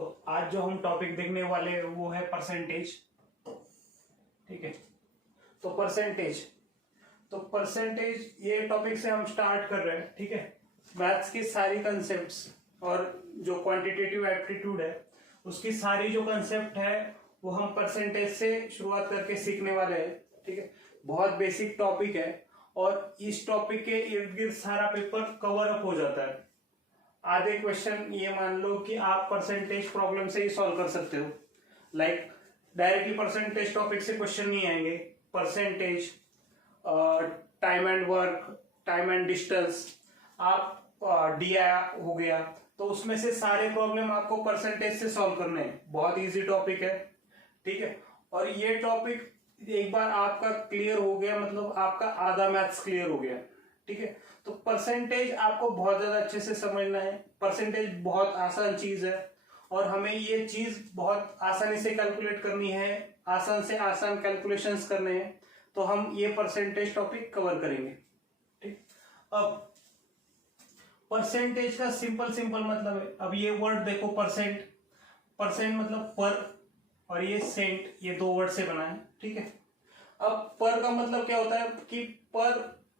तो आज जो हम टॉपिक देखने वाले हैं वो है परसेंटेज। ठीक है, तो परसेंटेज ये टॉपिक से हम स्टार्ट कर रहे हैं। ठीक है, मैथ्स की सारी कंसेप्ट्स और जो क्वांटिटेटिव एप्टीट्यूड है उसकी सारी जो कंसेप्ट है वो हम परसेंटेज से शुरुआत करके सीखने वाले हैं। ठीक है, बहुत बेसिक टॉपिक है और इस टॉपिक के इर्द गिर्द सारा पेपर कवर अप हो जाता है। आधे क्वेश्चन ये मान लो कि आप परसेंटेज प्रॉब्लम से ही सॉल्व कर सकते हो। लाइक डायरेक्टली परसेंटेज टॉपिक से क्वेश्चन नहीं आएंगे। Percentage, time and work, time and distance, आप डीआई हो गया, तो उसमें से सारे प्रॉब्लम आपको परसेंटेज से सॉल्व करने हैं। बहुत इजी टॉपिक है। ठीक है, और ये टॉपिक एक बार आपका क्लियर हो गया मतलब आपका आधा मैथ्स क्लियर हो गया। ठीक है, तो परसेंटेज आपको बहुत ज्यादा अच्छे से समझना है। परसेंटेज बहुत आसान चीज है और हमें ये चीज बहुत आसानी से कैलकुलेट करनी है, आसान से आसान कैलकुलेशंस करने हैं, तो हम ये परसेंटेज टॉपिक कवर करेंगे। ठीक, अब परसेंटेज का सिंपल मतलब है, अब ये वर्ड देखो, परसेंट मतलब पर, और ये सेंट, ये दो वर्ड से बना है। ठीक है, अब पर का मतलब क्या होता है कि पर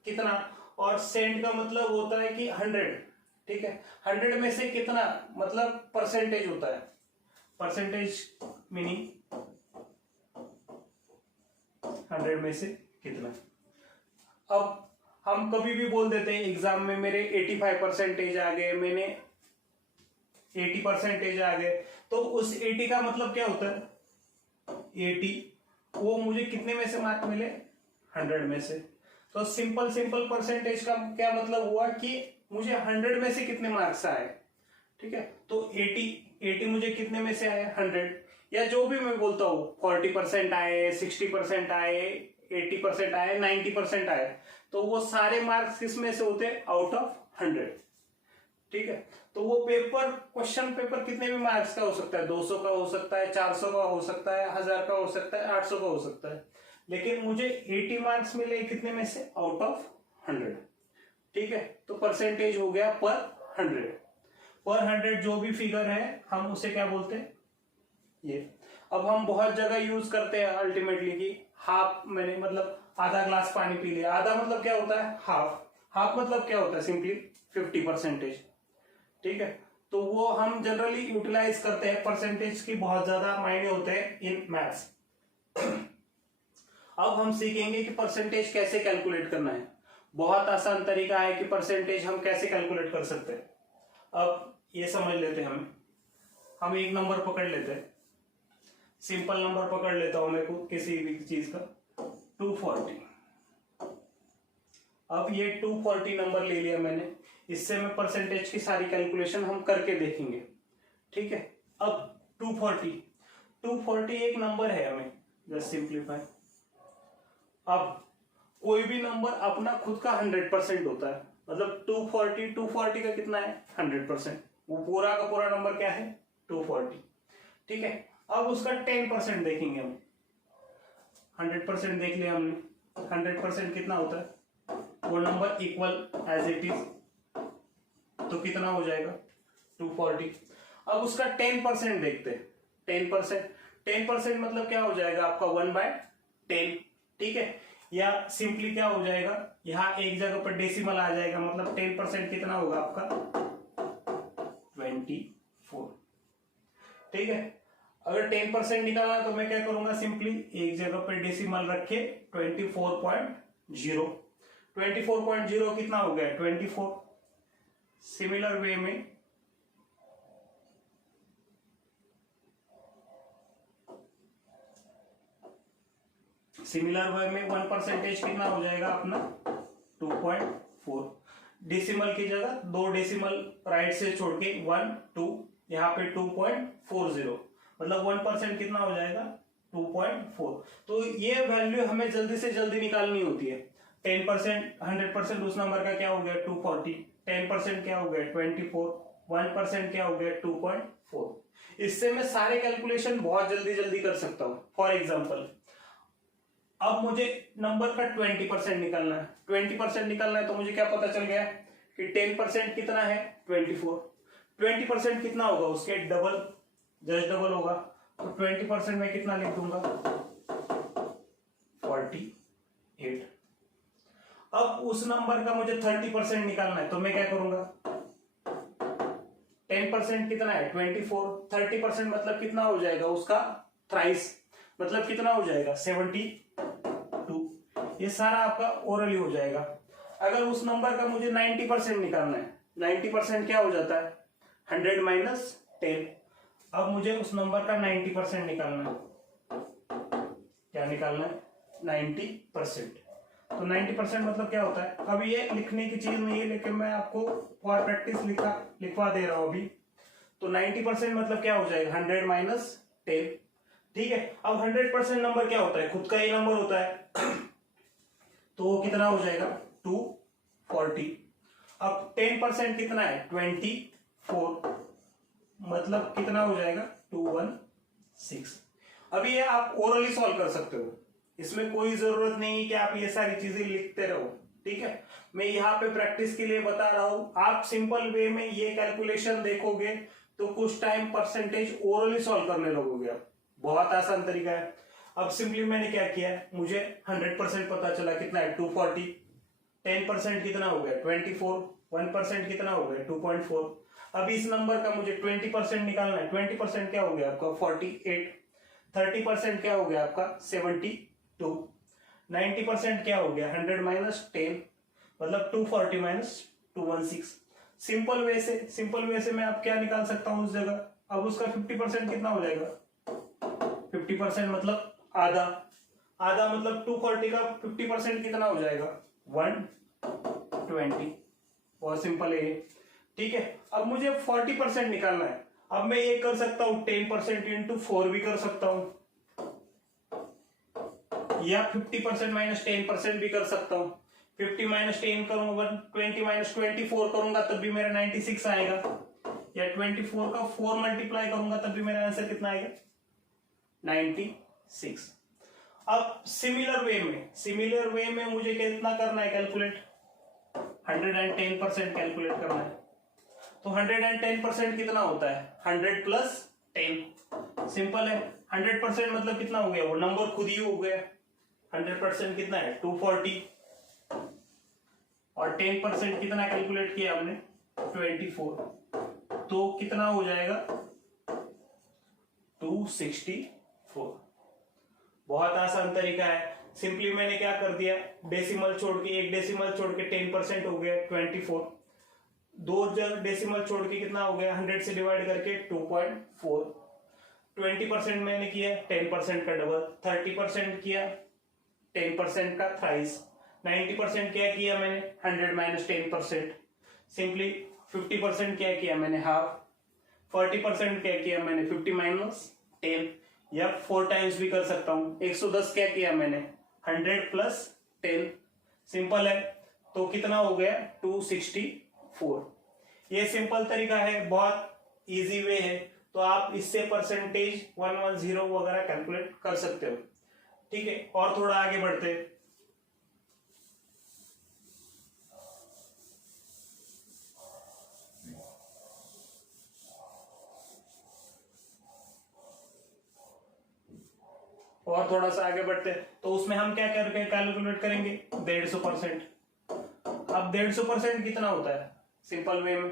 कितना, और सेंट का मतलब होता है कि 100। ठीक है, 100 में से कितना मतलब परसेंटेज होता है। परसेंटेज मीनिंग 100 में से कितना। अब हम कभी भी बोल देते हैं एग्जाम में मेरे 85% आ गए, मैंने 80% आ गए, तो उस 80 का मतलब क्या होता है, 80 वो मुझे कितने में से मार्क मिले, 100 में से। तो सिंपल परसेंटेज का क्या मतलब हुआ कि मुझे 100 में से कितने मार्क्स आए। ठीक है, तो 80 मुझे कितने में से आए, 100, या जो भी मैं बोलता हूँ 40% आए, 60% आए, 80% आए, 90% आए, तो वो सारे मार्क्स किस में से होते हैं, आउट ऑफ 100। ठीक है, तो वो क्वेश्चन पेपर कितने भी मार्क्स का हो सकता है, 200 का हो सकता है, 400 का हो सकता है, 1000 का हो सकता है, 800 का हो सकता है, लेकिन मुझे 80 मार्क्स मिले कितने में से, आउट ऑफ 100। ठीक है, तो परसेंटेज हो गया पर 100 जो भी फिगर है हम उसे क्या बोलते हैं, ये। अब हम बहुत जगह यूज करते हैं अल्टीमेटली कि हाफ, मैंने मतलब आधा ग्लास पानी पी लिया। आधा मतलब क्या होता है, हाफ मतलब क्या होता है, सिंपली 50%। ठीक है, तो वो हम जनरली यूटिलाइज करते हैं। परसेंटेज की बहुत ज्यादा मायने होते हैं इन मैथ्स। अब हम सीखेंगे कि परसेंटेज कैसे कैलकुलेट करना है। बहुत आसान तरीका है कि परसेंटेज हम कैसे कैलकुलेट कर सकते हैं। अब ये समझ लेते हैं, हम एक नंबर पकड़ लेते हैं, सिंपल नंबर पकड़ लेता हूं मैं किसी भी चीज का, 240। अब ये 240 नंबर ले लिया मैंने, इससे मैं परसेंटेज की सारी कैलकुलेशन हम करके देखेंगे। ठीक है, अब 240 एक नंबर है, हमें जस्ट सिंप्लीफाई। अब कोई भी नंबर अपना खुद का 100% होता है, मतलब 240 का कितना है, 100%। वो पूरा का पूरा नंबर क्या है, 240। ठीक है, अब उसका 10% देखेंगे हम। 100% देख लिया हमने, 100% कितना होता है, वो number equal as it is, तो कितना हो जाएगा, 240। अब उसका 10% देखते हैं। 10% मतलब क्या हो जाएगा आपका, 1/10। ठीक है, या सिंपली क्या हो जाएगा, यहां एक जगह पर डेसिमल आ जाएगा, मतलब 10% कितना होगा आपका, 24। ठीक है, अगर 10% निकालना तो मैं क्या करूंगा, सिंपली एक जगह पर डेसिमल रखे 24.0। 24.0 कितना हो गया, 24। सिमिलर वे में सिमिलर वे में 1% कितना हो जाएगा अपना, 2.4। डेसिमल की जगह 2 डेसिमल राइट से छोड़ के 1 2, यहाँ पे 2.40, मतलब 1% कितना हो जाएगा, 2.4। तो ये वैल्यू हमें जल्दी से जल्दी निकालनी होती है। 10%, 100% उस नंबर का क्या हो गया, 240। 10% क्या हो गया, 24। 1% क्या हो गया, 2.4। इससे मैं सारे कैलकुलेशन बहुत जल्दी कर सकता हूं। फॉर एग्जाम्पल, अब मुझे नंबर का 20% निकालना है। 20% निकालना है तो मुझे क्या पता चल गया कि 10% कितना है, 24। 20% कितना होगा, उसके डबल जस्ट डबल होगा, तो 20% में कितना लिख दूंगा 48। अब उस नंबर का मुझे 30% निकालना है, तो मैं क्या करूंगा 10% कितना है 24, 30% मतलब कितना हो जाएगा उसका थ्राइस, मतलब कितना हो जाएगा 72। ये सारा आपका ओरली हो जाएगा। अगर उस नंबर का मुझे 90% निकालना है, 90% क्या हो जाता है 100 माइनस 10। अब मुझे उस नंबर का 90% निकालना है, क्या निकालना है 90%। तो 90% मतलब क्या होता है, अब ये लिखने की चीज नहीं है लेकिन मैं आपको फॉर प्रैक्टिस लिखवा दे रहा हूं अभी। तो 90% मतलब क्या हो जाएगा 100 माइनस 10, ठीक है। अब 100% नंबर क्या होता है, खुद का ही नंबर होता है तो वो कितना हो जाएगा 240। अब 10% कितना है 24, मतलब कितना हो जाएगा 216। अब ये आप ओरली सॉल्व कर सकते हो, इसमें कोई जरूरत नहीं कि आप ये सारी चीजें लिखते रहो, ठीक है। मैं यहाँ पे प्रैक्टिस के लिए बता रहा हूं, आप सिंपल वे में ये कैलकुलेशन देखोगे तो कुछ टाइम परसेंटेज ओरली सॉल्व करने लगोगे आप, बहुत आसान तरीका है। अब सिंपली मैंने क्या किया, मुझे 100% पता चला कितना है 240, 10% कितना हो गया 24, 1% कितना हो गया 2.4। अब इस नंबर का मुझे 20% निकालना है, 20% क्या हो गया आपका 48, 30% क्या हो गया आपका 72, 90% क्या हो गया 100 माइनस 10, मतलब 240 माइनस 216। सिंपल वे से मैं आप क्या निकाल सकता हूं उस जगह, अब उसका 50% कितना हो जाएगा 50% मतलब आधा, आधा मतलब 240 का 50% कितना हो जाएगा 120। बहुत सिंपल है ये, ठीक है। अब मुझे 40% निकालना है, अब मैं ये कर सकता हूं 10% इंटू 4 भी कर सकता हूं, या 50% माइनस 10% भी कर सकता हूं। 50 माइनस 10 करूंगा 20 माइनस 24 करूंगा तब भी मेरा 96 आएगा, या 24 का 4 मल्टीप्लाई करूंगा तब भी मेरा आंसर कितना आएगा 96। अब सिमिलर वे में मुझे कितना करना है कैलकुलेट 110% कैलकुलेट करना है। तो 110% कितना होता है 100 प्लस 10, सिंपल है। 100% मतलब कितना हो गया, वो नंबर खुद ही हो गया। 100% कितना है 240, और 10% कितना कैलकुलेट किया हमने 24, तो कितना हो जाएगा 264। बहुत आसान तरीका है, सिंपली मैंने क्या कर दिया डेसिमल छोड़ के, एक डेसिमल छोड़ के 10% हो गया 24, दो डेसिमल छोड़ के कितना हो गया 100 से डिवाइड करके 2.4। 20% मैंने किया 10% का डबल, 30% किया 10% का थ्राइस, 90% क्या किया मैंने 100 माइनस 10%, सिंपली 50% क्या किया मैंने हाफ, 40% क्या किया मैंने 50 माइनस 10, या 4 टाइम्स भी कर सकता हूं 110 क्या किया मैंने 100 प्लस 10, सिंपल है। तो कितना हो गया 264। ये सिंपल तरीका है, बहुत इजी वे है, तो आप इससे परसेंटेज 110 वगैरह कैलकुलेट कर सकते हो, ठीक है। और थोड़ा आगे बढ़ते हैं, और थोड़ा सा आगे बढ़ते हैं, तो उसमें हम क्या करके कैलकुलेट करेंगे 150%। अब 150% कितना होता है सिंपल वे में,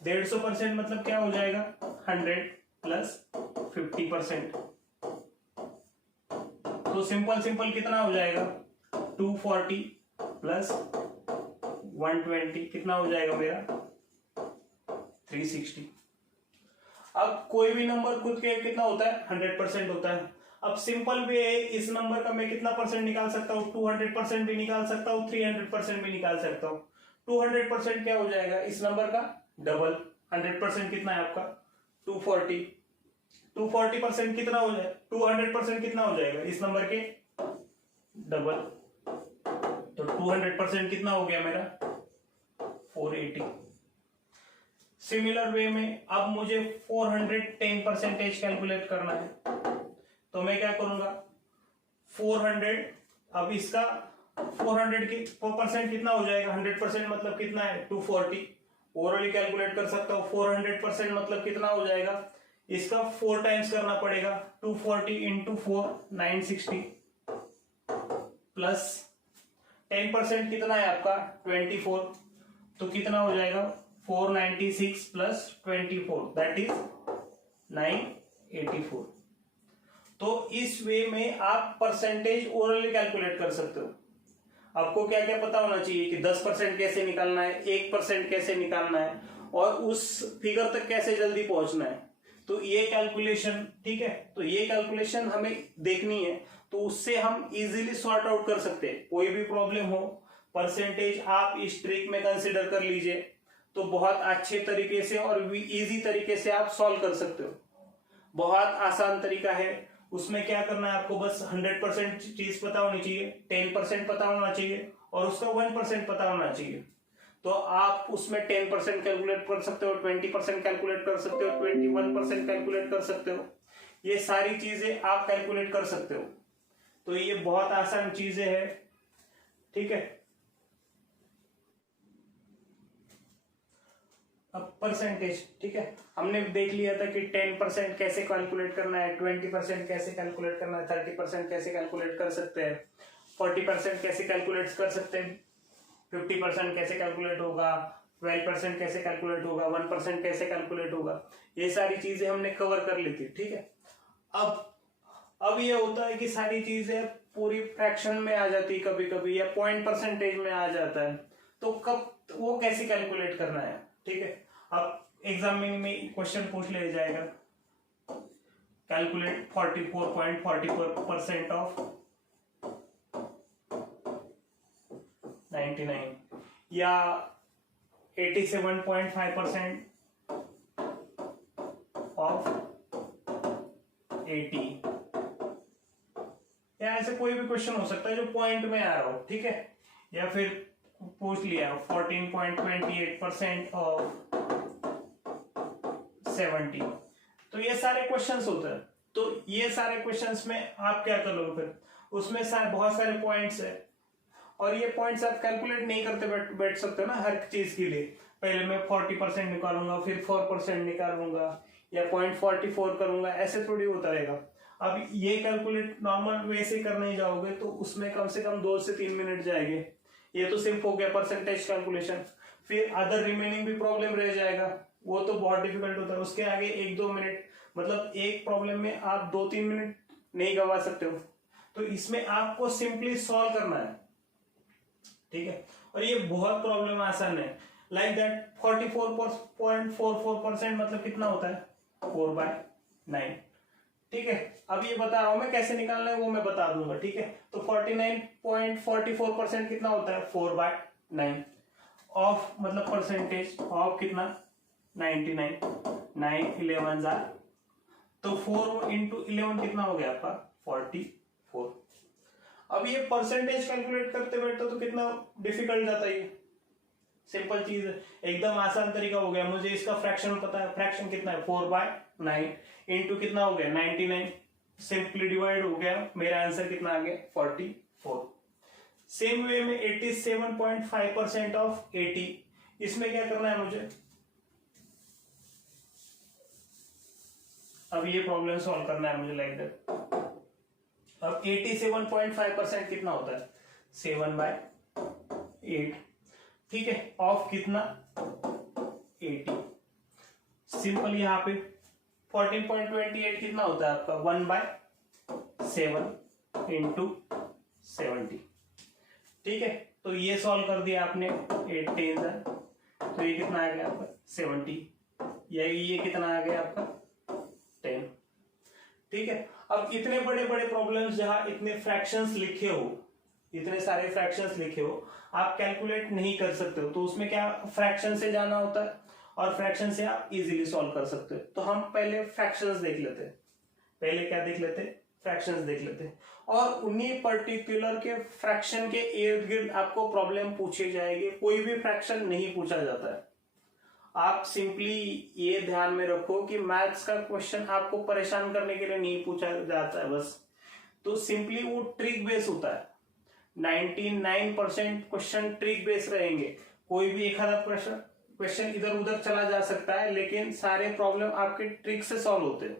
150% मतलब क्या हो जाएगा 100 प्लस 50%, तो सिंपल कितना हो जाएगा 240 प्लस 120 कितना हो जाएगा मेरा 360। अब कोई भी नंबर खुद के कितना होता है 100% होता है। अब सिंपल वे है, इस नंबर का मैं कितना परसेंट निकाल सकता हूँ 200% भी निकाल सकता हूँ, 300% भी निकाल सकता हूँ। 200% क्या हो जाएगा इस नंबर का डबल, 100% कितना है आपका 240, 240% कितना हो जाएगा 200% कितना हो जाएगा इस नंबर के डबल, तो 200% कितना हो गया मेरा 480। सिमिलर वे में अब मुझे 410% कैलकुलेट करना है, तो मैं क्या करूंगा 400, अब इसका 400 की परसेंट कितना हो जाएगा 100% मतलब कितना है 240, ओरली कैलकुलेट कर सकता हूं 400% मतलब कितना हो जाएगा इसका 4 टाइम्स करना पड़ेगा, 240 इंटू 4 960 प्लस 10% कितना है आपका 24, तो कितना हो जाएगा 496 प्लस 24 दैट इज 984। तो इस वे में आप परसेंटेज ओरली कैलकुलेट कर सकते हो। आपको क्या क्या पता होना चाहिए कि 10% कैसे निकालना है, 1% कैसे निकालना है, और उस फिगर तक कैसे जल्दी पहुंचना है। तो ये कैलकुलेशन, ठीक है, तो ये कैलकुलेशन हमें देखनी है, तो उससे हम इजीली सॉर्ट आउट कर सकते हैं। कोई भी प्रॉब्लम हो, परसेंटेज आप इस ट्रिक में कंसिडर कर लीजिए, तो बहुत अच्छे तरीके से और इजी तरीके से आप सॉल्व कर सकते हो। बहुत आसान तरीका है। उसमें क्या करना है आपको, बस 100% चीज पता होनी चाहिए, 10% पता होना चाहिए और उसका 1% पता होना चाहिए। तो आप उसमें 10% कैलकुलेट कर सकते हो, 20% कैलकुलेट कर सकते हो, 21% कैलकुलेट कर सकते हो। ये सारी चीजें आप कैलकुलेट कर सकते हो। तो ये बहुत आसान चीजें हैं, ठीक है। अब परसेंटेज, ठीक है, हमने देख लिया था कि 10% कैसे कैलकुलेट करना है, 20% कैसे कैलकुलेट करना है, 30% कैसे कैलकुलेट कर सकते हैं, 40% कैसे कैलकुलेट कर सकते हैं, 50% कैसे कैलकुलेट होगा, 12% कैसे कैलकुलेट होगा, 1% कैसे कैलकुलेट होगा। ये सारी चीजें हमने कवर कर ली थी, ठीक है। अब ये होता है कि सारी चीजें पूरी फ्रैक्शन में आ जाती है कभी कभी, या पॉइंट परसेंटेज में आ जाता है, तो कब वो कैसे कैलकुलेट करना है, ठीक है। अब एग्जाम में क्वेश्चन पूछ लिया जाएगा, कैलकुलेट 44.44% ऑफ 99 या 87.5% ऑफ 80, या ऐसे कोई भी क्वेश्चन हो सकता है जो पॉइंट में आ रहा हो, ठीक है। या फिर पूछ लिया 14.28% ऑफ 70। तो ये सारे क्वेश्चंस होते हैं। तो ये सारे क्वेश्चंस में आप क्या करोगे, फिर उसमें बहुत सारे पॉइंट्स है, और ये पॉइंट्स आप कैलकुलेट नहीं करते बैठ सकते ना हर चीज के लिए। पहले मैं 40% निकालूंगा, फिर 4% निकालूंगा, या 0.44 करूंगा, ऐसे थोड़ी होता रहेगा। अब ये कैलकुलेट नॉर्मल वे से करने जाओगे तो उसमें कम से कम 2 से 3 मिनट जाएंगे। ये तो सिर्फ हो गया परसेंटेज कैलकुलेशन। फिर अदर रिमेनिंग भी प्रॉब्लम रह जाएगा, वो तो बहुत डिफिकल्ट होता है। उसके आगे 1-2 मिनट, मतलब एक प्रॉब्लम में आप 2-3 मिनट नहीं गवा सकते हो। तो इसमें आपको सिंपली सॉल्व करना है, ठीक है। और ये बहुत प्रॉब्लम आसान है, लाइक दैट 44.44% मतलब कितना होता है 4/9, ठीक है। अब ये बता रहा हूं मैं कैसे निकालना है, वो मैं बता दूंगा, ठीक है। तो 49.44% कितना होता है 4/9 ऑफ, मतलब परसेंटेज ऑफ कितना 99, 9 11 जार, तो 4 इंटू 11 कितना हो गया आपका 44। अब ये परसेंटेज कैलकुलेट करते बैठते तो कितना डिफिकल्ट जाता है। सिंपल चीज है, एकदम आसान तरीका हो गया। मुझे इसका फ्रैक्शन पता है, फ्रैक्शन कितना है 4/9 इंटू कितना हो गया 99, सिंपली डिवाइड हो गया, मेरा आंसर कितना आ गया 44। सेम वे में 87.5% ऑफ 80, इसमें क्या करना है मुझे, अब ये प्रॉब्लम सॉल्व करना है मुझे लाइक दैट। अब 87.5% कितना होता है 7/8, ठीक है, ऑफ कितना 80। सिंपल यहां पे 14.28 कितना होता है आपका 1/7 इंटू 70, ठीक है। तो ये सॉल्व कर दिया आपने 8 10, तो ये कितना आ गया आपका 70, या ये कितना आ गया आपका 10, ठीक है। अब इतने बड़े बड़े प्रॉब्लम्स जहां इतने फ्रैक्शंस लिखे हो, इतने सारे फ्रैक्शंस लिखे हो, आप कैलकुलेट नहीं कर सकते हो, तो उसमें क्या फ्रैक्शन से जाना होता है और फ्रैक्शन से आप इजीली सॉल्व कर सकते हो। तो हम पहले फ्रैक्शंस देख लेते हैं, पहले क्या देख लेते हैं फ्रैक्शंस देख लेते हैं, और उन्हीं पर्टिकुलर के फ्रैक्शन के इर्द गिर्द आपको प्रॉब्लम पूछी जाएगी। कोई भी फ्रैक्शन नहीं पूछा जाता है। आप सिंपली ये ध्यान में रखो कि मैथ्स का क्वेश्चन आपको परेशान करने के लिए नहीं पूछा जाता है बस, तो सिंपली वो ट्रिक बेस होता है। 99% क्वेश्चन ट्रिक बेस रहेंगे। कोई भी एक आधा क्वेश्चन इधर उधर चला जा सकता है, लेकिन सारे प्रॉब्लम आपके ट्रिक से सॉल्व होते हैं।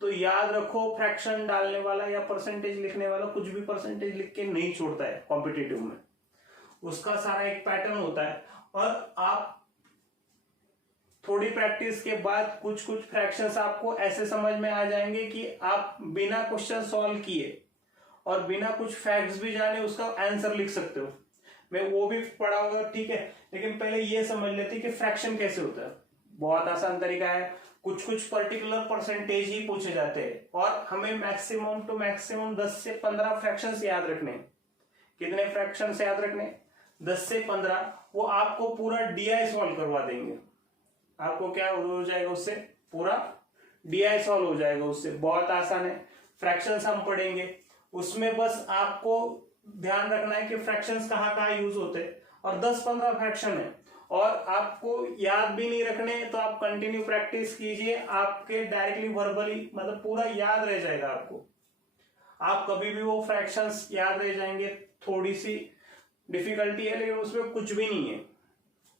तो याद रखो, फ्रैक्शन डालने वाला या परसेंटेज लिखने वाला कुछ भी परसेंटेज लिख के नहीं छोड़ता है कॉम्पिटिटिव में, उसका सारा एक पैटर्न होता है। और आप थोड़ी प्रैक्टिस के बाद कुछ कुछ फ्रैक्शंस आपको ऐसे समझ में आ जाएंगे कि आप बिना क्वेश्चन सॉल्व किए और बिना कुछ फैक्ट्स भी जाने उसका आंसर लिख सकते हो। मैं वो भी पढ़ाऊंगा, ठीक है, लेकिन पहले ये समझ लेते कि फ्रैक्शन कैसे होता है। बहुत आसान तरीका है, कुछ कुछ पर्टिकुलर परसेंटेज ही पूछे जाते हैं और हमें मैक्सिमम टू मैक्सिमम 10 से 15 फ्रैक्शंस याद रखने। कितने फ्रैक्शंस याद रखने? 10 से 15। वो आपको पूरा डीआई सॉल्व करवा देंगे। आपको क्या हो जाएगा उससे? पूरा डीआई सॉल्व हो जाएगा उससे। बहुत आसान है। फ्रैक्शंस हम पढ़ेंगे, उसमें बस आपको ध्यान रखना है कि फ्रैक्शंस कहाँ कहाँ यूज होते हैं, और 10-15 फ्रैक्शन है और आपको याद भी नहीं रखने, तो आप कंटिन्यू प्रैक्टिस कीजिए, आपके डायरेक्टली वर्बली मतलब पूरा याद रह जाएगा आपको। आप कभी भी वो फ्रैक्शंस याद रह जाएंगे। थोड़ी सी डिफिकल्टी है, लेकिन उसमें कुछ भी नहीं है,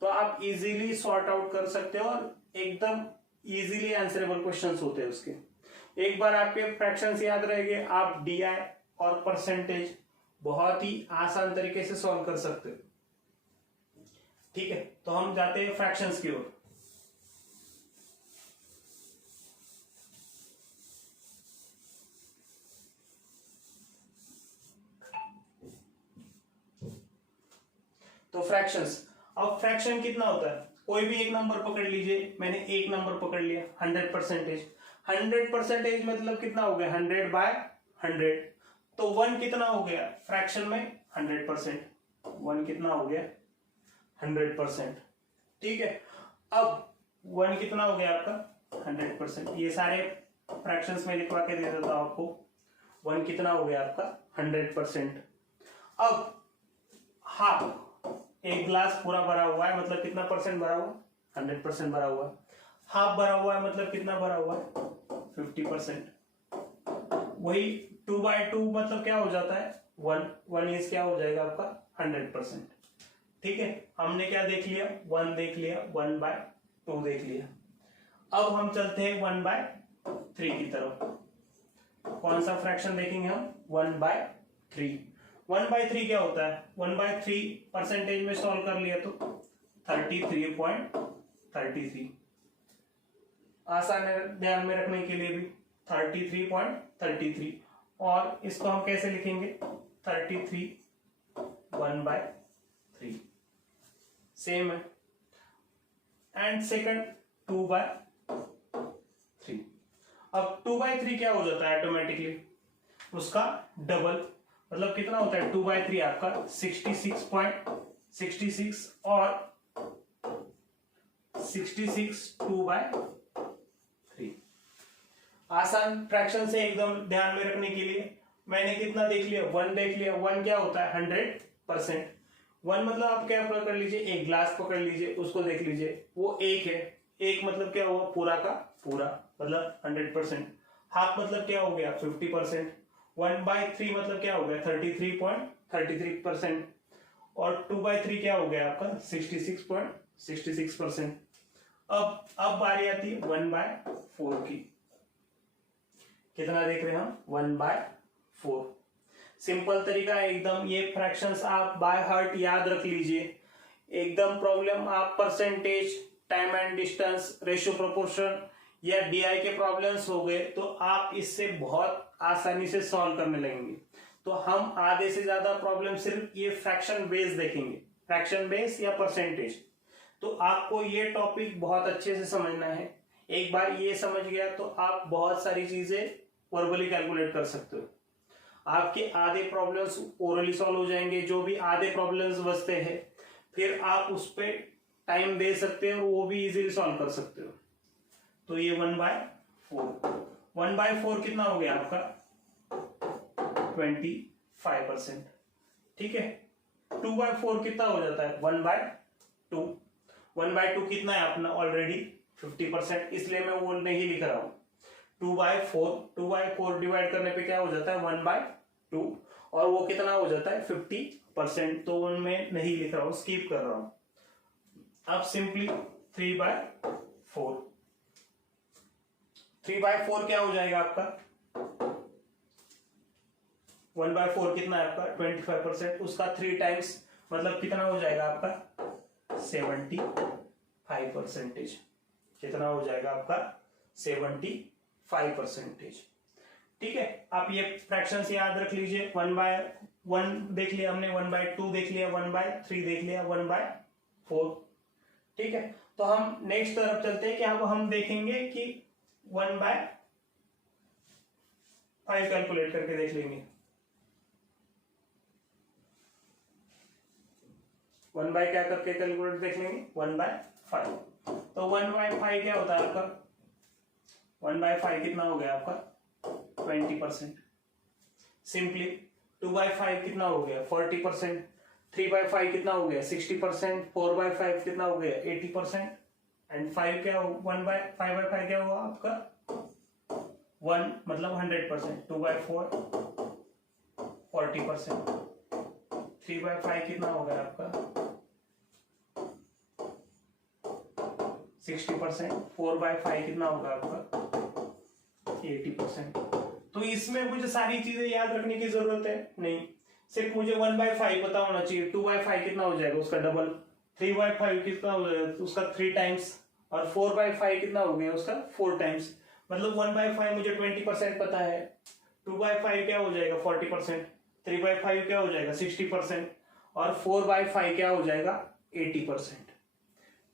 तो आप इजीली सॉर्ट आउट कर सकते हो और एकदम इजीली आंसरेबल क्वेश्चंस होते हैं उसके। एक बार आपके फ्रैक्शंस याद रहेंगे, आप डीआई और परसेंटेज बहुत ही आसान तरीके से सॉल्व कर सकते हो। ठीक है, तो हम जाते हैं फ्रैक्शंस की ओर। तो फ्रैक्शंस, अब फ्रैक्शन कितना होता है? कोई भी एक नंबर पकड़ लीजिए, मैंने एक नंबर पकड़ लिया 100%। 100% मतलब कितना हो गया? 100/100। तो 1 कितना हो गया फ्रैक्शन में? 100%। 1 कितना हो गया? 100%। ठीक है, अब 1 कितना हो गया आपका? 100%। ये सारे फ्रैक्शंस में लिखवा के दे देता हूं आपको। 1 कितना हो गया आपका? 100%। अब हाफ, एक ग्लास पूरा भरा हुआ है, मतलब कितना परसेंट भरा हुआ? 100% भरा हुआ है। हाफ भरा हुआ है मतलब कितना भरा हुआ है? 50%। वही 2/2 मतलब क्या हो जाता है? 1 इज क्या हो जाएगा आपका? 100%। ठीक है, हमने क्या देख लिया? 1 देख लिया, 1/2 देख लिया। अब हम चलते हैं 1/3 की तरफ। कौन सा फ्रैक्शन देखेंगे हम? 1/3। 1/3 क्या होता है? 1/3% में सॉल्व कर लिया तो 33.33। आसान है ध्यान में रखने के लिए भी, 33.33। और इसको हम कैसे लिखेंगे? 33 1/3 सेम है। And second 2/3। अब 2/3 क्या हो जाता है ऑटोमेटिकली? उसका डबल, मतलब कितना होता है? 2/3 आपका 66.66 और 66 2/3। आसान फ्रैक्शन से एकदम ध्यान में रखने के लिए मैंने कितना देख लिया? 1 देख लिया। 1 क्या होता है? 100%। 1 मतलब आप क्या पकड़ लीजिए? एक ग्लास पकड़ लीजिए, उसको देख लीजिए, वो एक है। एक मतलब क्या हुआ? पूरा का पूरा, मतलब 100%। हाफ मतलब क्या हो गया? 50%। 1/3 मतलब क्या हो गया? 33.33%। और 2/3 क्या हो गया आपका? 66.66%। अब बारी आती है 1/4 की। कितना देख रहे हैं हम? 1/4। सिंपल तरीका है एकदम। ये फ्रैक्शंस आप बाय हार्ट याद रख लीजिए। एकदम प्रॉब्लम आप percentage, time and distance, ratio proportion या डीआई के प्रॉब्लम्स हो गए तो आप इससे बहुत आसानी से सॉल्व करने लगेंगे। तो हम आधे से ज्यादा प्रॉब्लम सिर्फ ये फ्रैक्शन बेस देखेंगे, फ्रैक्शन बेस या परसेंटेज। तो आपको ये टॉपिक बहुत अच्छे से समझना है। एक बार ये समझ गया तो आप बहुत सारी चीजें वर्बली कैलकुलेट कर सकते हो। आपके आधे प्रॉब्लम्स ओरली सॉल्व हो जाएंगे, जो भी आधे प्रॉब्लम्स बचते हैं फिर आप उस पर टाइम दे सकते हो, वो भी इजीली सॉल्व कर सकते हो। तो ये 1/4। 1/4 कितना हो गया आपका? 25%। ठीक है, 2/4 कितना हो जाता है? 1/2। 1/2 कितना है अपना? ऑलरेडी 50%, इसलिए मैं वो नहीं लिख रहा हूं। 2/4 डिवाइड करने पे क्या हो जाता है? 1/2, और वो कितना हो जाता है? 50%। तो उनमें नहीं लिख रहा हूं, स्किप कर रहा हूं। अब सिंपली 3/4, 3/4 क्या हो जाएगा आपका, 1/4 कितना है आपका 25%, उसका 3 टाइम्स मतलब कितना हो जाएगा आपका 75%। कितना हो जाएगा आपका 75%। ठीक है, आप ये फ्रैक्शन से याद रख लीजिए। 1/1 देख लिया हमने, 1/2 देख लिया, 1/3 देख लिया, 1/4। ठीक है, तो हम नेक्स्ट तरफ चलते हैं कि अब हम देखेंगे कि 1/5 कैलकुलेट करके देख लेंगे। 1 बाय क्या करके कैलकुलेट देख लेंगे, 1/5। तो 1/5 क्या होता है आपका, 1/5 कितना हो गया आपका 20%। सिंपली 2/5 कितना हो गया 40%, 3/5 कितना हो गया 60%, 4/5 कितना हो गया 80%, एंड 5 क्या हो 5/5 क्या हुआ आपका 1 मतलब 100%। 2/4 40%, 3/5 कितना हो गया आपका 60%, 4/5 कितना होगा आपका 80%। तो इसमें मुझे सारी चीजें याद रखने की जरूरत है नहीं, सिर्फ मुझे 1/5 पता होना चाहिए। 2/5 कितना हो जाएगा उसका डबल, 3/5 कितना हो जाएगा उसका 3 टाइम्स, और 4/5 कितना हो गया उसका 4 टाइम्स। मतलब 1/5 मुझे 20% पता है, 2/5 क्या हो जाएगा 40%, 3/5 क्या हो जाएगा 60%, और 4/5 क्या हो जाएगा 80%।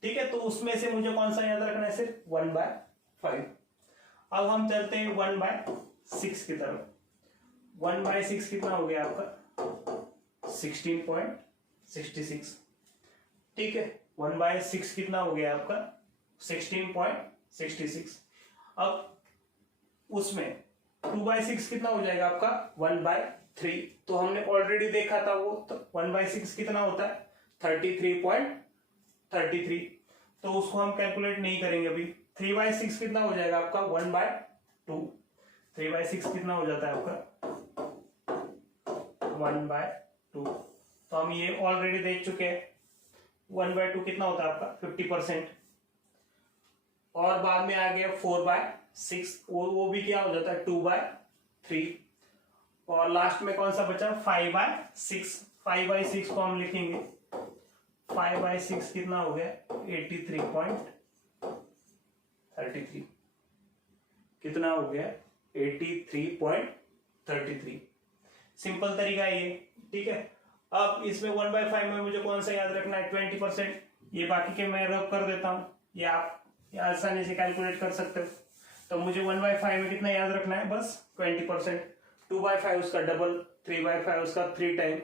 ठीक है, तो उसमें से मुझे कौन सा याद रखना है, सिर्फ 1/5। अब हम चलते हैं 1/6 की तरफ। 1/6 कितना हो गया आपका 16.66। ठीक है, 1/6 कितना हो गया आपका 16.66। अब उसमें 2/6 कितना हो जाएगा आपका 1/3। तो हमने ऑलरेडी देखा था वो, तो 1/6 कितना होता है 33.33। तो उसको हम कैलकुलेट नहीं करेंगे अभी। 3/6 कितना हो जाएगा आपका 1/2। 3/6 कितना हो जाता है आपका 1/2। तो हम ये ऑलरेडी देख चुके हैं। 1/2 कितना होता है आपका 50%। और बाद में आ गया 4/6, वो भी क्या हो जाता है 2/3। और लास्ट में कौन सा बचा 5/6। 5/6 को हम लिखेंगे, 5/6 कितना हो गया 83.33। कितना हो गया 83.33। सिंपल तरीका है ये। ठीक है, अब इसमें 1/5 में मुझे कौन सा याद रखना है 20%। ये बाकी के मैं रब कर देता हूं, ये आप आसानी से कैलकुलेट कर सकते हो। तो मुझे 1/5 में कितना याद रखना है बस 20%। 2/5 उसका डबल, 3/5 उसका 3 टाइम,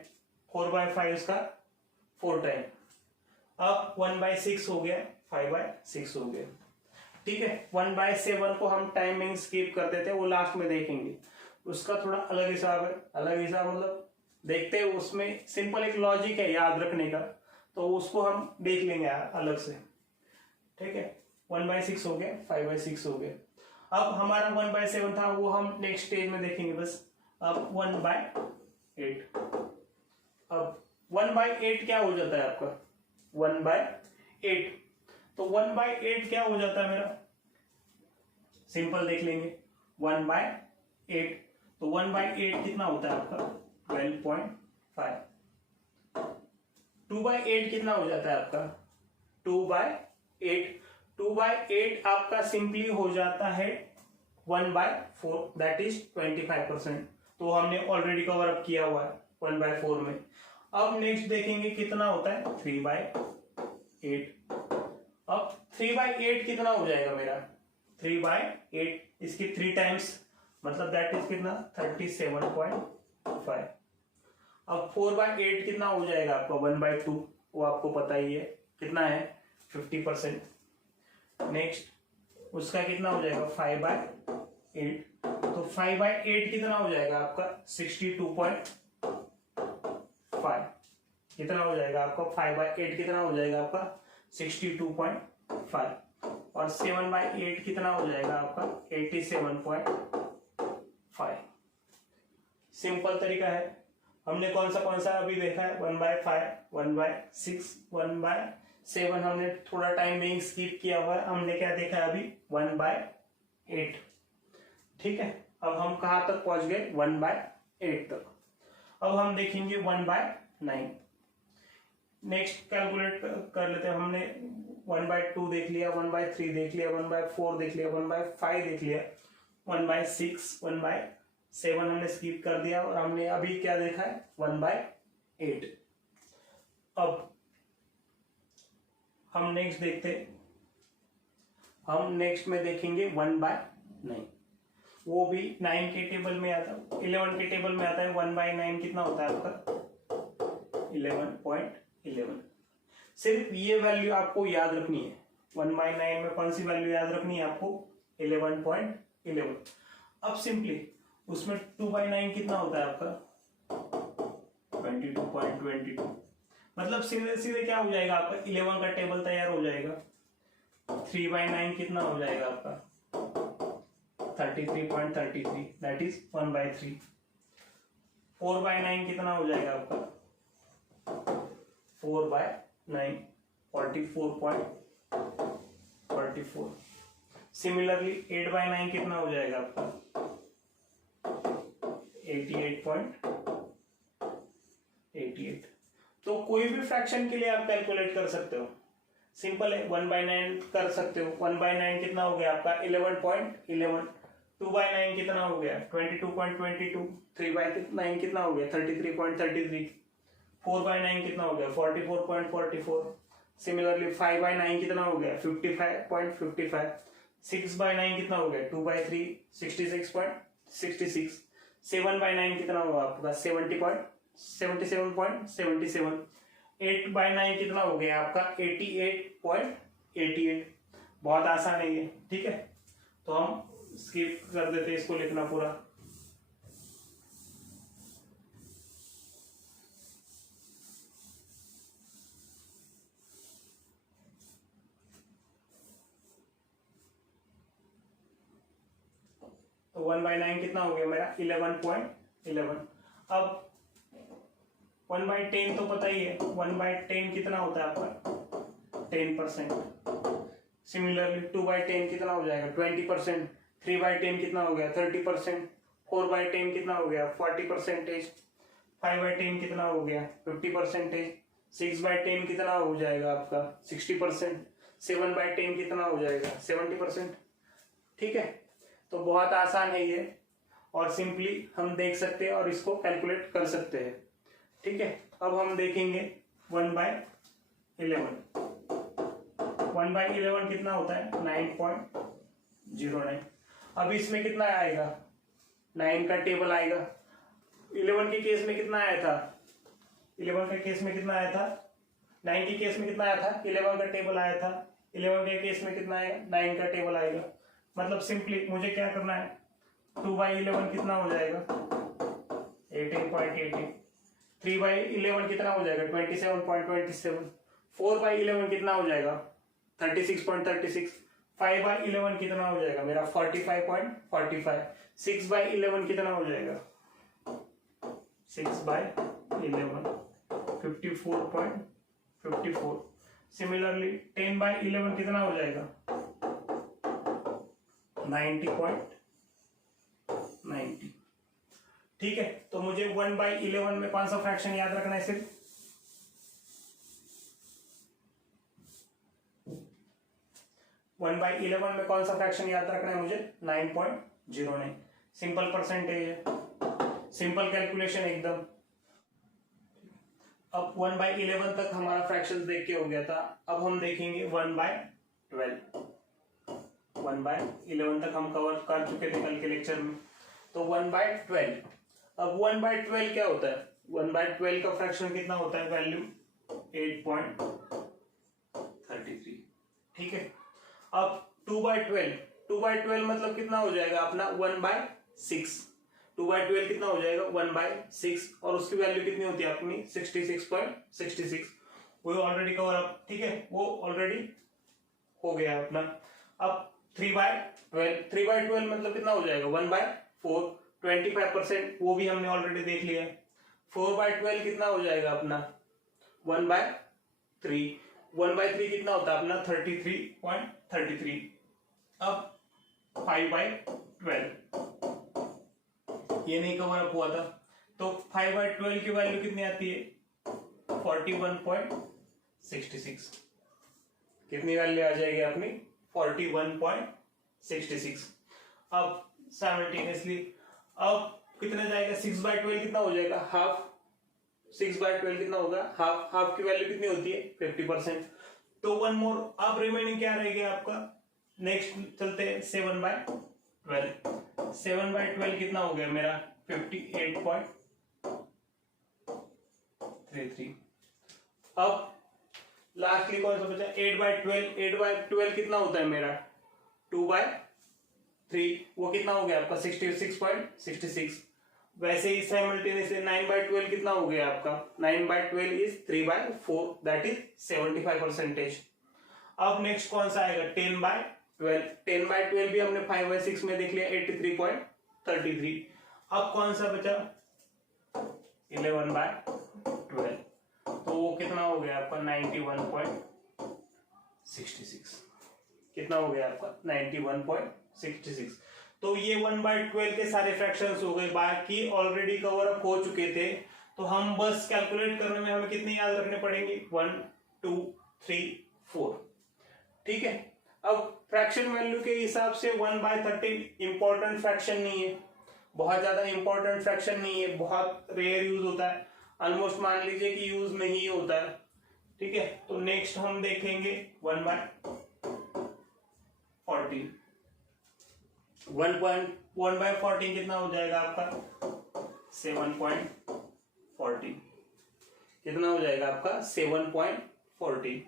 4/5 उसका 4 टाइम। अब 1/6 हो गया, 5/6 हो गया। ठीक है, 1/7 को हम टाइमिंग स्किप कर देते हैं, वो लास्ट में देखेंगे। उसका थोड़ा अलग हिसाब है। अलग हिसाब मतलब देखते हैं, उसमें सिंपल एक लॉजिक है याद रखने का, तो उसको हम देख लेंगे अलग से। ठीक है, 1/6 हो गया, 5/6 हो गया। अब हमारा 1/7 था, वो हम नेक्स्ट स्टेज में देखेंगे बस। अब 1/8। अब 1/8 क्या हो जाता है आपका 1/8। तो 1/8 क्या हो जाता है मेरा, सिंपल देख लेंगे 1/8। तो 1/8 कितना होता है आपका 12.5। 2/8 कितना हो जाता है आपका 2/8। 2/8 आपका सिंपली हो जाता है 1/4, दैट इज 25%। तो हमने ऑलरेडी कवर अप किया हुआ है 1/4 में। अब नेक्स्ट देखेंगे कितना होता है 3/8। अब 3/8 कितना हो जाएगा मेरा 3/8, इसकी 3 टाइम्स मतलब दैट इज कितना 37.5। अब 4/8 कितना हो जाएगा आपका 1/2, वो आपको पता ही है कितना है 50%। नेक्स्ट उसका कितना हो जाएगा 5/8। तो 5/8 कितना हो जाएगा आपका 62.5। कितना हो जाएगा आपका 5/8 कितना हो जाएगा आपका 62.5। और 7/8 कितना हो जाएगा आपका 87.5। सिंपल तरीका है। हमने कौन सा अभी देखा है 1/5, 1/6, 1/7, 7 हमने थोड़ा टाइम बेइंग स्किप किया हुआ है, हमने क्या देखा है अभी 1/8। ठीक है, अब हम कहां तक पहुंच गए 1/8 तक। अब हम देखेंगे 1/9। नेक्स्ट कैलकुलेट कर लेते हैं। हमने 1/2 देख लिया, 1/3 देख लिया, 1/4 देख लिया, 1/5 देख लिया, 1/6, 1/7 हमने स्किप कर दिया और हमने अभी क्या देखा है 1/8। अब हम नेक्स्ट देखते हैं, हम नेक्स्ट में देखेंगे 1/9। वो भी 9 के टेबल में आता है, 11 के टेबल में आता है। 1/9 कितना होता है आपका 11.11। सिर्फ ये वैल्यू आपको याद रखनी है। 1/9 में कौन सी वैल्यू याद रखनी है आपको 11.11। अब सिंपली उसमें 2/9 कितना होता है आपका 22.22। मतलब सीधे सीधे क्या हो जाएगा आपका 11 का टेबल तैयार हो जाएगा। 3/9 कितना हो जाएगा आपका 33.33, दैट इज 1/3। 4/9 कितना हो जाएगा आपका 4/9, 44.44। सिमिलरली 8/9 कितना हो जाएगा आपका 88.88। तो कोई भी फ्रैक्शन के लिए आप कैलकुलेट कर सकते हो, सिंपल है। 1/9 कर सकते हो। 1/9 कितना हो गया आपका 11.11। 2/9 कितना हो गया 22.22। 3/9 कितना हो गया 33.33। 4/9 कितना हो गया 44.44। सिमिलरली 5/9 कितना हो गया 55.55। 6/9 कितना हो गया 2/3, 66.66। 7/9 कितना होगा आपका 77.77। 8/9 कितना हो गया आपका 88.88। बहुत आसान है ये, ठीक है। तो हम स्किप कर देते इसको लिखना पूरा। तो 1/9 कितना हो गया मेरा 11.11। अब 1/10 तो पता ही है, 1/10 कितना होता है आपका 10%। सिमिलरली 2/10 कितना हो जाएगा 20%। 3/10 कितना हो गया 30%। 4/10 कितना हो गया 40%। 5/10 कितना हो गया 50%। 6/10 कितना हो जाएगा आपका 60%। 7/10 कितना हो जाएगा 70%। ठीक है, तो बहुत आसान है ये और सिंपली हम देख सकते हैं और इसको कैलकुलेट कर सकते हैं। ठीक है, अब हम देखेंगे 1/11। 1/11 कितना होता है 9.09। अब इसमें कितना आएगा 9 का टेबल आएगा। 11 के केस में कितना आया था 11 के केस में कितना आया था 9 के केस में कितना आया था 11 का टेबल आया था। 11 के केस में कितना आएगा 9 का टेबल आएगा। मतलब सिंपली मुझे क्या करना है 2/11 कितना हो जाएगा 18.18। 3/11 कितना हो जाएगा 27.27। 4/11 कितना हो जाएगा 36.36। 5/11 कितना हो जाएगा मेरा 45.45। 6/11 कितना हो जाएगा 6/11 54.54। सिमिलरली 10/11 कितना हो जाएगा 90.90। ठीक है, तो मुझे 1/11 में कौन सा फ्रैक्शन याद रखना है सिर्फ 1/11 में कौन सा फ्रैक्शन याद रखना है मुझे 9.09। सिंपल परसेंटेज है, सिंपल कैलकुलेशन एकदम। अब 1/11 तक हमारा फ्रैक्शन देख के हो गया था। अब हम देखेंगे 1/12। 1/11 तक हम कवर कर चुके थे कल के लेक्चर में। तो 1/12। अब 1/12 क्या होता है 1/12 का फ्रैक्शन कितना होता है वैल्यू 8.33। ठीक है, अब 2/12। 2/12 मतलब कितना हो जाएगा अपना 1/6। 2/12 कितना हो जाएगा 1/6 और उसकी वैल्यू कितनी होती है अपनी 66.66। वो ऑलरेडी कवर अप, ठीक है, वो ऑलरेडी हो गया अपना। अब 3/12। 3/12 मतलब कितना हो जाएगा 1/4, 25%, वो भी हमने ऑलरेडी देख लिया। 4/12 कितना हो जाएगा अपना 1/3। 1/3 कितना होता है अपना 33.33। अब 5/12 ये नहीं कवर अप हुआ था, तो 5/12 की वैल्यू कितनी आती है 41.66। कितनी वैल्यू आ जाएगी अपनी 41.66। अब साइमल्टेनियसली अब कितना जाएगा 6/12 कितना हो जाएगा हाफ। 6/12 कितना होगा हाफ। हाफ की वैल्यू कितनी होती है 50%। तो वन मोर अब रिमेनिंग क्या रहेगी आपका। नेक्स्ट चलते हैं 7/12। 7/12 कितना हो गया मेरा 58.33। अब लास्टली कौन सा बचा 8/12। 8/12 कितना होता है मेरा 2/3। वो कितना हो गया आपका 66.66। वैसे ही साइमल्टेनियसली 9/12 कितना हो गया आपका 9/12 इज 3/4 दैट इज 75%। अब नेक्स्ट कौन सा आएगा 10/12। 10/12 भी हमने 5/6 में देख लिया 83.33। अब कौन सा बचा 11/12 तो वो कितना हो गया आपका 91.66। कितना हो गया आपका 91.66। तो ये 1/12 के सारे फ्रैक्शंस हो गए, बाकी ऑलरेडी कवर अप हो चुके थे। तो हम बस कैलकुलेट करने में हमें कितने याद रखने पड़ेंगे 1 2 3 4। ठीक है। अब फ्रैक्शन वैल्यू के हिसाब से 1/13 इंपॉर्टेंट फ्रैक्शन नहीं है, बहुत ज्यादा इंपॉर्टेंट फ्रैक्शन नहीं है, बहुत रेयर यूज होता है, ऑलमोस्ट मान लीजिए कि यूज नहीं होता है। ठीक है। तो नेक्स्ट हम देखेंगे 1/14। 1/14 कितना हो जाएगा आपका 7.14। कितना हो जाएगा आपका 7.14।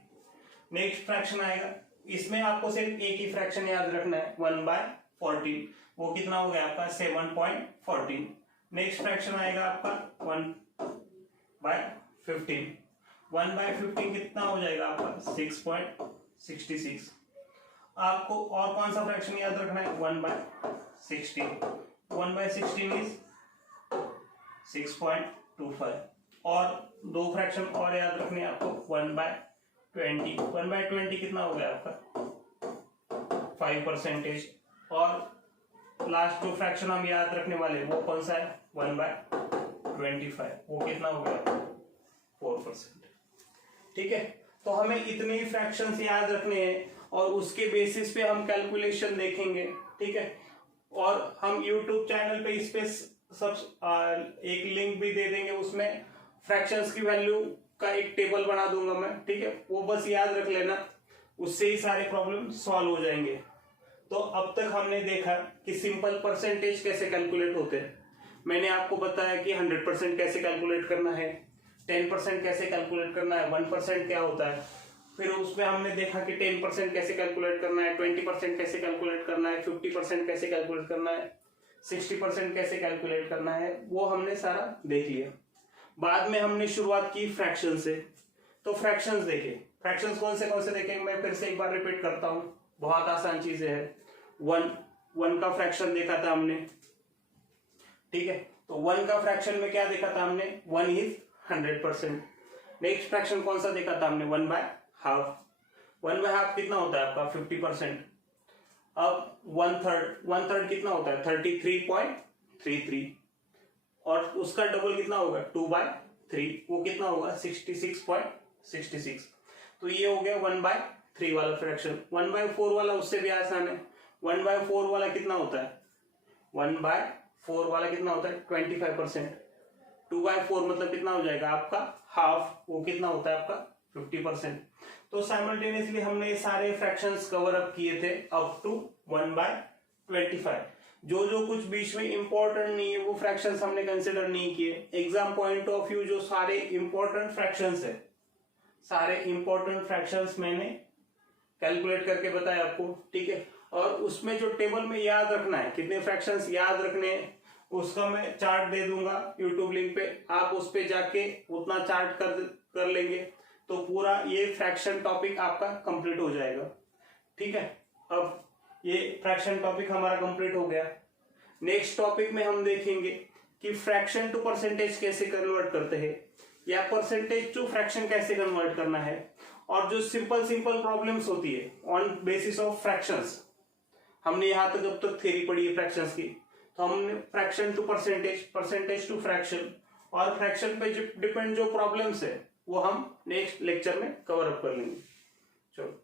नेक्स्ट फ्रैक्शन आएगा, इसमें आपको सिर्फ एक ही फ्रैक्शन याद रखना है 1/14। वो कितना हो गया आपका 7.14। नेक्स्ट फ्रैक्शन आएगा आपका 1/15। 1/15 कितना हो जाएगा आपका 6.66। आपको और कौन सा फ्रैक्शन याद रखना है 1/16। 1/16 इज 6.25। और दो फ्रैक्शन और याद रखने आपको 1/20। 1/20 कितना हो गया आपका 5%। और लास्ट जो फ्रैक्शन हम याद रखने वाले वो कौन सा है 1/25। वो कितना हो गया 4%। ठीक है। तो हमें इतने ही फ्रैक्शंस याद रखने हैं और उसके बेसिस पे हम कैलकुलेशन देखेंगे। ठीक है। और हम YouTube चैनल पे इस पे सब एक लिंक भी दे देंगे, उसमें फ्रैक्शंस की वैल्यू का एक टेबल बना दूंगा मैं। ठीक है। वो बस याद रख लेना, उससे ही सारे प्रॉब्लम सॉल्व हो जाएंगे। तो अब तक हमने देखा कि सिंपल परसेंटेज कैसे कैलकुलेट होते हैं। मैंने आपको बताया कि 100% कैसे कैलकुलेट करना है, 10% कैसे कैलकुलेट करना है, 1% क्या होता है। फिर उसमें हमने देखा कि 10% कैसे कैलकुलेट करना है, 20% कैसे कैलकुलेट करना है, 50% कैसे कैलकुलेट करना है, 60% कैसे कैलकुलेट करना है, वो हमने सारा देख लिया। बाद में हमने शुरुआत की फ्रैक्शन से। तो फ्रैक्शंस देखे, फ्रैक्शंस कौन से देखे मैं फिर से एक बार रिपीट करता हूं, बहुत आसान चीजें है। 1 का फ्रैक्शन देखा था हमने। ठीक है। तो 1 का फ्रैक्शन में क्या देखा था हमने 1 इज 100%। नेक्स्ट फ्रैक्शन कौन सा देखा था हमने 1/2। 1/2 कितना होता है आपका 50%। अब 1/3 कितना होता है 33.33। और उसका डबल कितना होगा 2/3, वो कितना होगा 66.66। तो ये हो गया 1/3 वाला फ्रैक्शन। 1/4 वाला उससे भी आसान है। 1/4 वाला कितना होता है 1/4 वाला कितना होता है 25%। 2/4 मतलब कितना हो जाएगा आपका हाफ, वो कितना होता है आपका 50%। तो साइमल्टेनियसली हमने ये सारे फ्रैक्शंस कवर अप किए थे अप टू 1/25। जो जो कुछ बीच में इंपॉर्टेंट नहीं है वो फ्रैक्शंस हमने कंसिडर नहीं किए। एग्जाम पॉइंट ऑफ व्यू जो सारे इंपॉर्टेंट फ्रैक्शंस है, सारे इंपॉर्टेंट फ्रैक्शंस मैंने कैलकुलेट करके बताया आपको। ठीक है। और उसमें जो टेबल में याद रखना है कितने फ्रैक्शंस याद रखने हैं, उसका मैं चार्ट दे दूंगा यूट्यूब लिंक पे, आप उस पे जाके उतना चार्ट कर लेंगे तो पूरा ये फ्रैक्शन टॉपिक आपका कंप्लीट हो जाएगा। ठीक है। अब ये फ्रैक्शन टॉपिक हमारा कंप्लीट हो गया। नेक्स्ट टॉपिक में हम देखेंगे कि फ्रैक्शन टू परसेंटेज कैसे कन्वर्ट करते हैं, या परसेंटेज टू फ्रैक्शन कैसे कन्वर्ट करना है, और जो सिंपल सिंपल प्रॉब्लम्स होती है ऑन बेसिस ऑफ फ्रैक्शंस, हमने यहां तक अब तक थ्योरी पढ़ी है फ्रैक्शंस की, तो हमने fraction to percentage, percentage to fraction और फ्रैक्शन पे डिपेंड जो प्रॉब्लम्स है वो हम नेक्स्ट लेक्चर में कवर अप कर लेंगे। चलो।